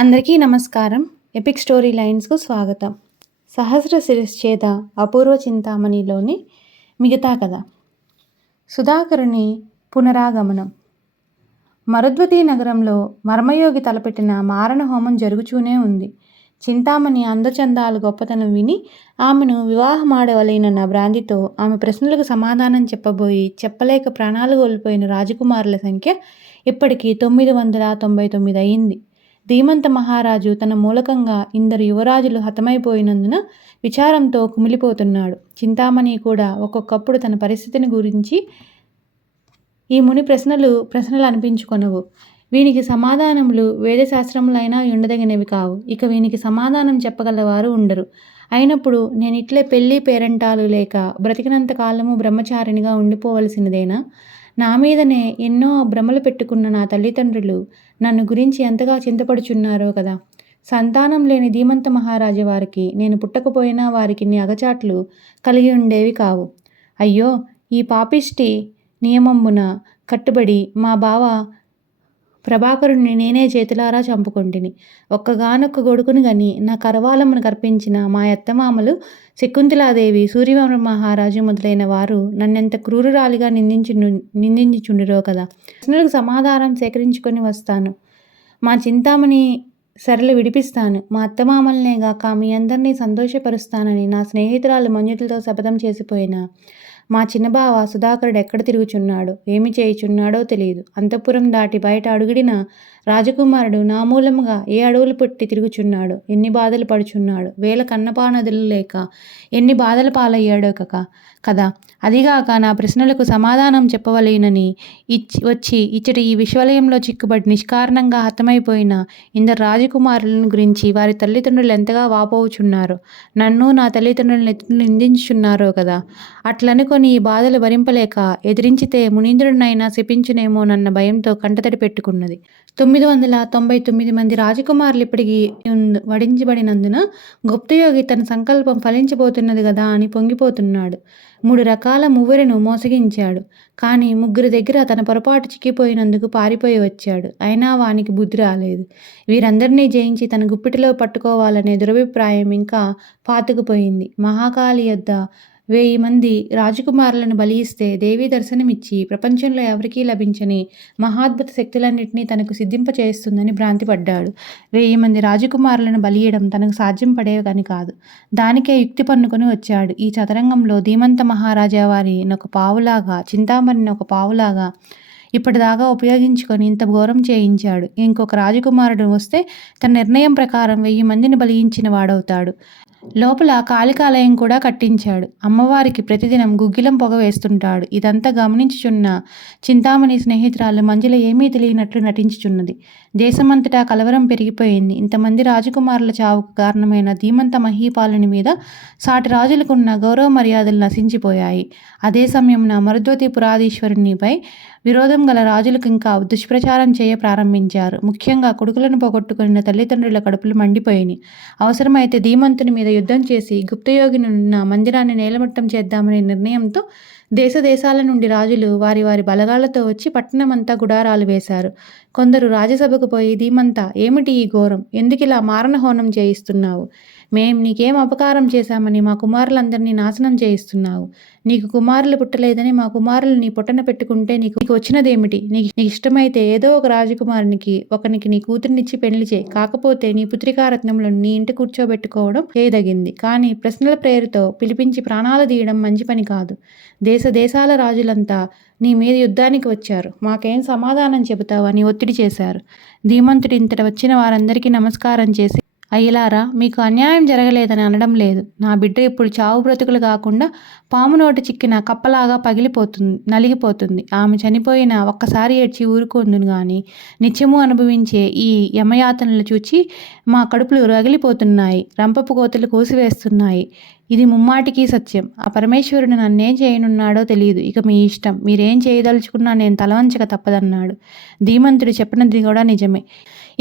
అందరికీ నమస్కారం. Epic story లైన్స్కు స్వాగతం. సహస్ర శిరశ్చేద అపూర్వ చింతామణిలోని మిగతా కథ. సుధాకరుని పునరాగమనం. మరుద్వతి నగరంలో మర్మయోగి తలపెట్టిన మారణ హోమం జరుగుతూనే ఉంది. చింతామణి అందచందాలు గొప్పతనం విని ఆమెను వివాహమాడవలైన భ్రాంతితో ఆమె ప్రశ్నలకు సమాధానం చెప్పబోయి చెప్పలేక ప్రాణాలు కోల్పోయిన రాజకుమారుల సంఖ్య ఇప్పటికీ తొమ్మిది వందల తొంభై తొమ్మిది అయింది. ధీమంత మహారాజు తన మూలకంగా ఇందరు యువరాజులు హతమైపోయినందున విచారంతో కుమిలిపోతున్నాడు. చింతామణి కూడా ఒక్కొక్కప్పుడు తన పరిస్థితిని గురించి ఈ ముని ప్రశ్నలు ప్రశ్నలు అనిపించుకొనవు. వీనికి సమాధానములు వేదశాస్త్రములైనా ఉండదగినవి కావు. ఇక వీనికి సమాధానం చెప్పగలవారు ఉండరు. అయినప్పుడు నేను ఇట్లే పెళ్ళి పేరంటాలు లేక బ్రతికినంత కాలము బ్రహ్మచారినిగా ఉండిపోవలసినదేనా? నా మీదనే ఎన్నో భ్రమలు పెట్టుకున్న నా తల్లిదండ్రులు నన్ను గురించి ఎంతగా చింతపడుచున్నారో కదా. సంతానం లేని ధీమంత మహారాజు వారికి నేను పుట్టకపోయినా వారికి నీ అగచాట్లు కలిగి ఉండేవి కావు. అయ్యో ఈ పాపిష్టి నియమమున కట్టుబడి మా బావ ప్రభాకరుణ్ణి నేనే చేతులారా చంపుకొంటిని. ఒక్కగానొక్క గొడుకును గని నా కరవాలమును కర్పించిన మా అత్తమామలు శకుంతలాదేవి సూర్యవర్మ మహారాజు మొదలైన వారు నన్నెంత క్రూరురాలిగా నిందించు నిందించుచుండిరో కదా. ప్రశ్నలకు సమాధానం సేకరించుకొని వస్తాను. మా చింతామణి సరళ విడిపిస్తాను. మా అత్తమామలనే గాక మీ అందరినీ సంతోషపరుస్తానని నా స్నేహితురాలు మంజులతో శపథం చేసిపోయిన. మా చిన్నబావ సుధాకరుడు ఎక్కడ తిరుగుచున్నాడు ఏమి చేయుచున్నాడో తెలియదు. అంతఃపురం దాటి బయట అడుగుడిన రాజకుమారుడు నా మూలముగా ఏ అడవులు పుట్టి తిరుగుచున్నాడు ఎన్ని బాధలు పడుచున్నాడు వేల కన్నపానదులు లేక ఎన్ని బాధలు పాలయ్యాడో కక కదా. అదిగాక నా ప్రశ్నలకు సమాధానం చెప్పవలేనని ఇచ్చి వచ్చి ఇచ్చటి ఈ విశ్వలయంలో చిక్కుబడి నిష్కారణంగా హతమైపోయిన ఇందరు రాజకుమారులను గురించి వారి తల్లిదండ్రులు ఎంతగా వాపోవుచున్నారు నన్ను నా తల్లిదండ్రులను నిందించుచున్నారో కదా. అట్లనుకొని ఈ బాధలు భరింపలేక ఎదిరించితే మునీంద్రుడినైనా శపించునేమోనన్న భయంతో కంటతడి పెట్టుకున్నది. తొమ్మిది వందల తొంభై తొమ్మిది మంది రాజకుమారులు ఇప్పటికి వడించబడినందున గుప్తయోగి తన సంకల్పం ఫలించబోతున్నది కదా అని పొంగిపోతున్నాడు. మూడు రకాల మువ్వరిను మోసగించాడు. కానీ ముగ్గురి దగ్గర తన పొరపాటు చిక్కిపోయినందుకు పారిపోయి వచ్చాడు. అయినా వానికి బుద్ధి రాలేదు. వీరందరినీ జయించి తన గుప్పిటిలో పట్టుకోవాలనే దురభిప్రాయం ఇంకా పాతుకుపోయింది. మహాకాళి యొద్ద వెయ్యి మంది రాజకుమారులను బలి ఇస్తే దేవి దర్శనమిచ్చి ప్రపంచంలో ఎవరికీ లభించని మహాద్భుత శక్తులన్నింటినీ తనకు సిద్ధింపచేస్తుందని భ్రాంతిపడ్డాడు. వెయ్యి మంది రాజకుమారులను బలియడం తనకు సాధ్యం పడేవి కాదు. దానికే యుక్తి పన్నుకొని వచ్చాడు. ఈ చదరంగంలో ధీమంత మహారాజా వారి ఒక పావులాగా చింతామణిని ఒక పావులాగా ఇప్పటిదాకా ఉపయోగించుకొని ఇంత ఘోరం చేయించాడు. ఇంకొక రాజకుమారుడు వస్తే తన నిర్ణయం ప్రకారం వెయ్యి మందిని బలియించిన వాడవుతాడు. లోపల కాళికాలయం కూడా కట్టించాడు. అమ్మవారికి ప్రతిదినం గుగ్గిలం పొగ వేస్తుంటాడు. ఇదంతా గమనించుచున్న చింతామణి స్నేహితురాలు మంజుల ఏమీ తెలియనట్లు నటించుచున్నది. దేశమంతటా కలవరం పెరిగిపోయింది. ఇంతమంది రాజకుమారుల చావుకు కారణమైన ధీమంత మహీపాలుని మీద సాటి రాజులకున్న గౌరవ మర్యాదలు నశించిపోయాయి. అదే సమయంలో మరుద్వతి పురాధీశ్వరునిపై విరోధం గల రాజులకు ఇంకా దుష్ప్రచారం చేయ ప్రారంభించారు. ముఖ్యంగా కొడుకులను పోగొట్టుకున్న తల్లిదండ్రుల కడుపులు మండిపోయినాయి అవసరమైతే ధీమంతుని మీద యుద్ధం చేసి గుప్తయోగిని ఉన్న మందిరాన్ని నేలమట్టం చేద్దామనే నిర్ణయంతో దేశ దేశాల నుండి రాజులు వారి వారి బలగాలతో వచ్చి పట్టణమంతా గుడారాలు వేశారు. కొందరు రాజ్యసభకు పోయి ధీమంతా ఏమిటి ఈ ఘోరం? ఎందుకిలా మారణహోనం చేయిస్తున్నావు? మేం నీకేం అపకారం చేశామని మా కుమారులందరినీ నాశనం చేయిస్తున్నావు. నీకు కుమారులు పుట్టలేదని మా కుమారులు నీ పుట్టన పెట్టుకుంటే నీకు నీకు వచ్చినదేమిటి? నీకు నీకు ఇష్టమైతే ఏదో ఒక రాజకుమారునికి ఒకనికి నీ కూతురినిచ్చి పెళ్ళి చేయి. కాకపోతే నీ పుత్రికారత్నంలో నీ ఇంటి కూర్చోబెట్టుకోవడం చేయదగింది కానీ ప్రశ్నల ప్రేరుతో పిలిపించి ప్రాణాలు తీయడం మంచి పని కాదు. దేశ దేశాల రాజులంతా నీ మీద యుద్ధానికి వచ్చారు. మాకేం సమాధానం చెబుతావు? అని ఒత్తిడి చేశారు. ధీమంతుడి ఇంతట వచ్చిన వారందరికీ నమస్కారం చేసి అయ్యలారా మీకు అన్యాయం జరగలేదని అనడం లేదు. నా బిడ్డ ఇప్పుడు చావు బ్రతుకులు కాకుండా పాము నోటి చిక్కిన కప్పలాగా పగిలిపోతుంది నలిగిపోతుంది. ఆమె చనిపోయిన ఒక్కసారి ఏడ్చి ఊరుకుందును కానీ నిత్యము అనుభవించే ఈ యమయాతనలు చూచి మా కడుపులు రగిలిపోతున్నాయి రంపపు కోతలు కోసివేస్తున్నాయి. ఇది ముమ్మాటికి సత్యం. ఆ పరమేశ్వరుడు నన్నేం చేయనున్నాడో తెలియదు. ఇక మీ ఇష్టం. మీరేం చేయదలుచుకున్నా నేను తలవంచక తప్పదన్నాడు. ధీమంతుడు చెప్పినది కూడా నిజమే.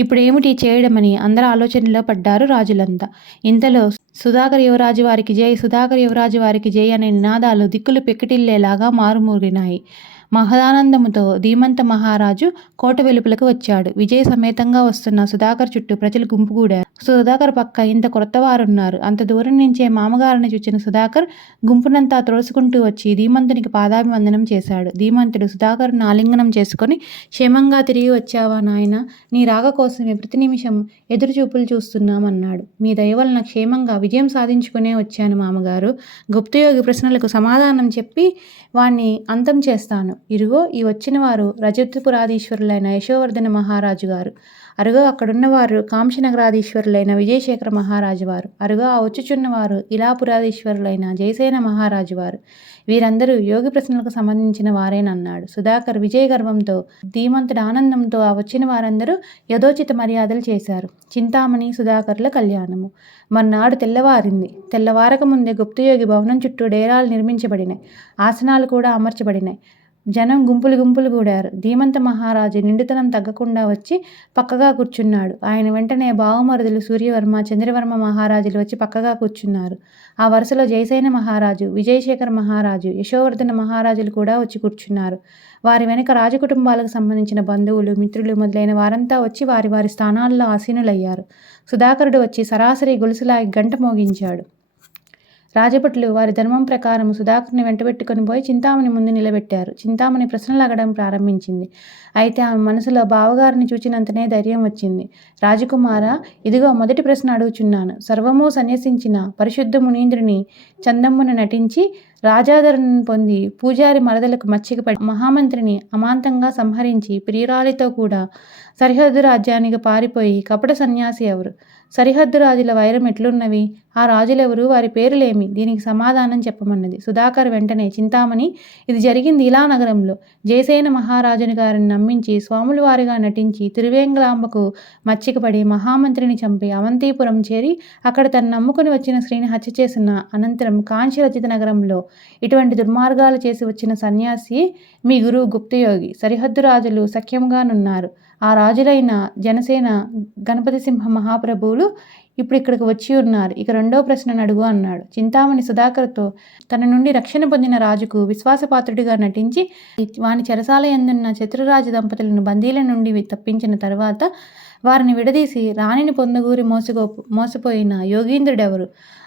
ఇప్పుడు ఏమిటి చేయడమని అందరూ ఆలోచనలో పడ్డారు రాజులంతా. ఇంతలో సుధాకర్ యువరాజు వారికి జై సుధాకర్ యువరాజు వారికి జై అనే నినాదాలు దిక్కులు పెక్కిటిల్లేలాగా మారుమూరినాయి. మహదానందముతో ధీమంత మహారాజు కోట వెలుపులకు వచ్చాడు. విజయ సమేతంగా వస్తున్న సుధాకర్ చుట్టూ ప్రజలు గుంపుగూడారు. సుధాకర్ పక్క ఇంత కొత్తవారున్నారు అంత దూరం నుంచే మామగారిని చూచిన సుధాకర్ గుంపునంతా త్రోసుకుంటూ వచ్చి ధీమంతునికి పాదాభివందనం చేశాడు. ధీమంతుడు సుధాకర్ను ఆలింగనం చేసుకొని క్షేమంగా తిరిగి వచ్చావా నాయన? నీ రాక కోసమే ప్రతి నిమిషం ఎదురుచూపులు చూస్తున్నామన్నాడు. మీ దయ వలన క్షేమంగా విజయం సాధించుకునే వచ్చాను మామగారు. గుప్తయోగి ప్రశ్నలకు సమాధానం చెప్పి వాణ్ణి అంతం చేస్తాను. ఇరుగో ఈ వచ్చిన వారు రజతపురాధీశ్వరులైన యశోవర్ధన మహారాజు గారు అరుగో అక్కడున్నవారు కాంక్షనగరాధీశ్వరులైన విజయశేఖర మహారాజు వారు అరుగో ఆ వచ్చుచున్నవారు ఇలాపురాధీశ్వరులైన జయసేన మహారాజు వారు వీరందరూ యోగి ప్రశ్నలకు సంబంధించిన వారేనన్నాడు సుధాకర్ విజయ గర్వంతో ధీమంతుడు ఆనందంతో ఆ వచ్చిన వారందరూ యథోచిత మర్యాదలు చేశారు. చింతామణి సుధాకర్ల కళ్యాణము. మర్నాడు తెల్లవారింది. తెల్లవారక ముందే గుప్తయోగి భవనం చుట్టూ డేరాలు నిర్మించబడినాయి ఆసనాలు కూడా అమర్చబడినాయి జనం గుంపులు గుంపులు కూడారు. ధీమంత మహారాజు నిండుతనం తగ్గకుండా వచ్చి పక్కగా కూర్చున్నాడు. ఆయన వెంటనే బావమరుదులు సూర్యవర్మ చంద్రవర్మ మహారాజులు వచ్చి పక్కగా కూర్చున్నారు. ఆ వరుసలో జయసేన మహారాజు విజయశేఖర మహారాజు యశోవర్ధన మహారాజులు కూడా వచ్చి కూర్చున్నారు. వారి వెనుక రాజకుటుంబాలకు సంబంధించిన బంధువులు మిత్రులు మొదలైన వారంతా వచ్చి వారి వారి స్థానాల్లో ఆసీనులయ్యారు. సుధాకరుడు వచ్చి సరాసరి గొలుసులాగి గంట మోగించాడు. రాజభటులు వారి ధర్మం ప్రకారం సుధాకర్ని వెంటబెట్టుకుని పోయి చింతామణి ముందు నిలబెట్టారు. చింతామణి ప్రశ్నలు అడగడం ప్రారంభించింది. అయితే ఆమె మనసులో బావగారిని చూచినంతనే ధైర్యం వచ్చింది. రాజకుమార ఇదిగో మొదటి ప్రశ్న అడుగుచున్నాను. సర్వము సన్యసించిన పరిశుద్ధ మునీంద్రుని చందమ్మున నటించి రాజాదరణను పొంది పూజారి మరదలకు మచ్చికపడి మహామంత్రిని అమాంతంగా సంహరించి ప్రియురాలితో కూడా సరిహద్దు రాజ్యానికి పారిపోయి కపట సన్యాసి ఎవరు? సరిహద్దు రాజుల వైరం ఎట్లున్నవి? ఆ రాజులెవరు? వారి పేరులేమి? దీనికి సమాధానం చెప్పమన్నది. సుధాకర్ వెంటనే చింతామణి ఇది జరిగింది ఇలా నగరంలో. జయసేన మహారాజుని గారిని నమ్మించి స్వాములు వారిగా నటించి తిరువేంగలాంబకు మచ్చికపడి మహామంత్రిని చంపి అవంతిపురం చేరి అక్కడ తను నమ్ముకుని వచ్చిన స్త్రీని హత్య చేసిన అనంతరం కాంచి రచిత నగరంలో ఇటువంటి దుర్మార్గాలు చేసి వచ్చిన సన్యాసి మీ గురువు గుప్తయోగి. సరిహద్దు రాజులు సఖ్యంగానున్నారు. ఆ రాజులైన జనసేన గణపతి సింహ మహాప్రభువులు ఇప్పుడు ఇక్కడికి వచ్చి ఉన్నారు. ఇక రెండో ప్రశ్నను అడుగు అన్నాడు. చింతామణి సుధాకర్తో తన నుండి రక్షణ పొందిన రాజుకు విశ్వాసపాత్రుడిగా నటించి వాని చెరసాల ఎందున్న చతురరాజు దంపతులను బందీల నుండి తప్పించిన తర్వాత వారిని విడదీసి రాణిని పొందగూరి మోసగో మోసపోయిన యోగీంద్రుడెవరు?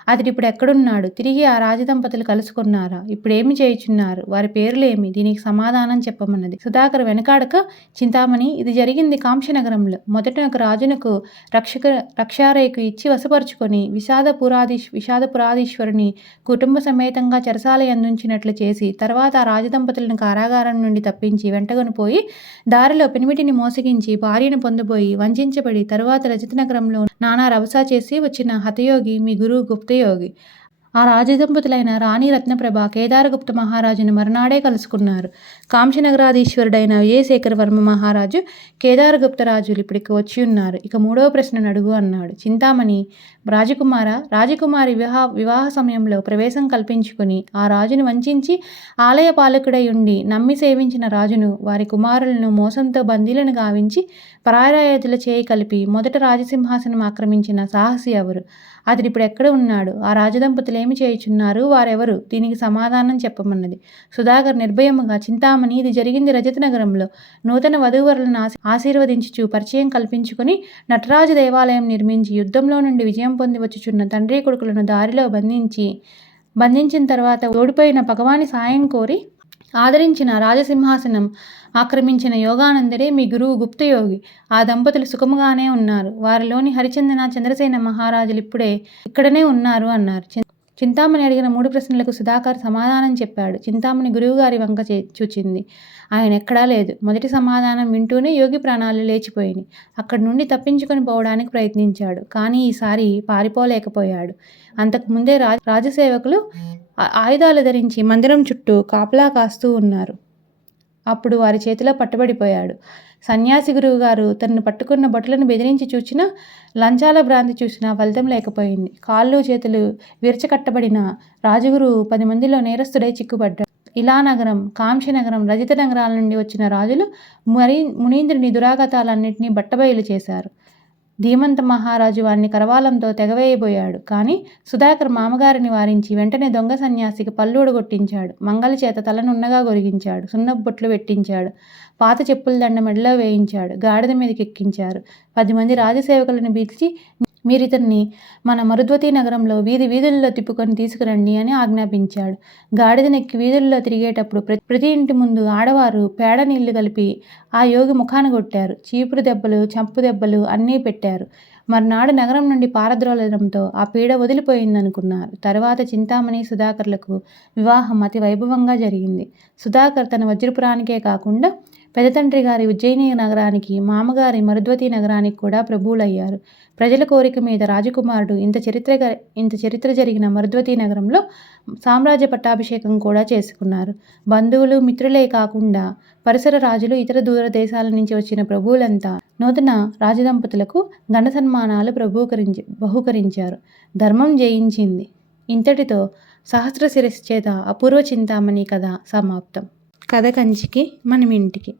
అతడి ఇప్పుడు ఎక్కడున్నాడు? తిరిగి ఆ రాజదంపతులు కలుసుకున్నారా? ఇప్పుడేమి చేయుచున్నారు? వారి పేర్లేమి? దీనికి సమాధానం చెప్పమన్నది. సుధాకర్ వెనకాడక చింతామణి ఇది జరిగింది కాంక్షనగరంలో మొదట ఒక రాజునకు రక్షక రక్షారేకు ఇచ్చి వశపరుచుకొని విషాద పురాధీశ్ విషాద పురాధీశ్వరుని కుటుంబ సమేతంగా చెరసాల అందించినట్లు చేసి తర్వాత ఆ రాజదంపతులను కారాగారం నుండి తప్పించి వెంటగొని పోయి దారిలో పెనిమిటిని మోసగించి భార్యను పొందబోయి విభజించబడి తరువాత రజతనగరంలో నానా రభస చేసి వచ్చిన హతయోగి మీ గురువు గుప్తయోగి. ఆ రాజదంపతులైన రాణి రత్నప్రభ కేదారగుప్త మహారాజును మరునాడే కలుసుకున్నారు. కాంక్షనగరాధీశ్వరుడైన విజయశేఖర వర్మ మహారాజు కేదారగుప్త రాజులు ఇప్పటికి వచ్చి ఉన్నారు. ఇక మూడవ ప్రశ్న అడుగు అన్నాడు. చింతామణి రాజకుమార రాజకుమారి వివాహ వివాహ సమయంలో ప్రవేశం కల్పించుకుని ఆ రాజును వంచించి ఆలయ పాలకుడై ఉండి నమ్మి సేవించిన రాజును వారి కుమారులను మోసంతో బందీలను గావించి పరారాయతుల చేయి కలిపి మొదట రాజసింహాసనం ఆక్రమించిన సాహసి ఎవరు? అతడు ఇప్పుడు ఎక్కడ ఉన్నాడు? ఆ రాజదంపతులు ఏమి చేయుచున్నారు? వారెవరు? దీనికి సమాధానం చెప్పమన్నది. సుధాకర్ నిర్భయముగా చింతామణి ఇది జరిగింది రజత నగరంలో. నూతన వధూవరులను ఆశీర్వదించుచు పరిచయం కల్పించుకుని నటరాజు దేవాలయం నిర్మించి యుద్ధంలో నుండి విజయం పొంది వచ్చుచున్న తండ్రి కొడుకులను దారిలో బంధించి బంధించిన తర్వాత ఓడిపోయిన భగవాని సాయం కోరి ఆదరించిన రాజసింహాసనం ఆక్రమించిన యోగానందరే మీ గురువు గుప్తయోగి. ఆ దంపతులు సుఖముగానే ఉన్నారు. వారిలోని హరిచందన చంద్రసేన మహారాజులు ఇప్పుడే ఇక్కడనే ఉన్నారు అన్నారు. చింతామణి అడిగిన మూడు ప్రశ్నలకు సుధాకర్ సమాధానం చెప్పాడు. చింతామణి గురువుగారి వంక చూచింది. ఆయన ఎక్కడా లేదు. మొదటి సమాధానం వింటూనే యోగి ప్రాణాలు లేచిపోయినాయి. అక్కడి నుండి తప్పించుకొని పోవడానికి ప్రయత్నించాడు. కానీ ఈసారి పారిపోలేకపోయాడు. అంతకుముందే రాజ రాజసేవకులు ఆయుధాలు ధరించి మందిరం చుట్టూ కాపలా కాస్తూ ఉన్నారు. అప్పుడు వారి చేతిలో పట్టుబడిపోయాడు. సన్యాసి గురువు గారు తనను పట్టుకున్న బట్టలను బెదిరించి చూసినా లంచాల భ్రాంతి చూసినా ఫలితం లేకపోయింది. కాళ్ళు చేతులు విరచకట్టబడిన రాజగురువు పది మందిలో నేరస్తుడై చిక్కుపడ్డాడు. ఇలా నగరం కాంక్షనగరం రజిత నగరాల నుండి వచ్చిన రాజులు మరి మునీంద్రుని దురాగతాలన్నింటినీ బట్టబయలు చేశారు. ధీమంత మహారాజు వారిని కరవాలంతో తెగవేయబోయాడు. కానీ సుధాకర్ మామగారిని వారించి వెంటనే దొంగ సన్యాసికి పల్లుడు కొట్టించాడు. మంగళ చేత తలనున్నగా గొరిగించాడు. సున్నబొట్లు పెట్టించాడు. పాత చెప్పుల దండ మెడలో వేయించాడు. గాడిద మీదకి ఎక్కించారు. పది మంది రాజసేవకులను పిలిచి మీరితన్ని మన మరుద్వతి నగరంలో వీధి వీధుల్లో తిప్పుకొని తీసుకురండి అని ఆజ్ఞాపించాడు. గాడిదనెక్కి వీధుల్లో తిరిగేటప్పుడు ప్రతి ప్రతి ఇంటి ముందు ఆడవారు పేడ నీళ్ళు కలిపి ఆ యోగి ముఖాన కొట్టారు. చీపురు దెబ్బలు చంపు దెబ్బలు అన్నీ పెట్టారు. మర్నాడు నగరం నుండి పారద్రోలడంతో ఆ పీడ వదిలిపోయిందనుకున్నారు. తర్వాత చింతామణి సుధాకర్లకు వివాహం అతి వైభవంగా జరిగింది. సుధాకర్ తన వజ్రపురానికే కాకుండా పెదతండ్రి గారి ఉజ్జయిని నగరానికి మామగారి మరుద్వతి నగరానికి కూడా ప్రభువులయ్యారు. ప్రజల కోరిక మీద రాజకుమారుడు ఇంత చరిత్ర ఇంత చరిత్ర జరిగిన మరుద్వతి నగరంలో సామ్రాజ్య పట్టాభిషేకం కూడా చేసుకున్నారు. బంధువులు మిత్రులే కాకుండా పరిసర రాజులు ఇతర దూర దేశాల నుంచి వచ్చిన ప్రభువులంతా నూతన రాజదంపతులకు ఘన సన్మానాలు ప్రభుకరించి బహుకరించారు. ధర్మం జయించింది. ఇంతటితో సహస్ర శిరస్ చేత అపూర్వ చింతామణి కథ సమాప్తం. కథ కంచికి మనం ఇంటికి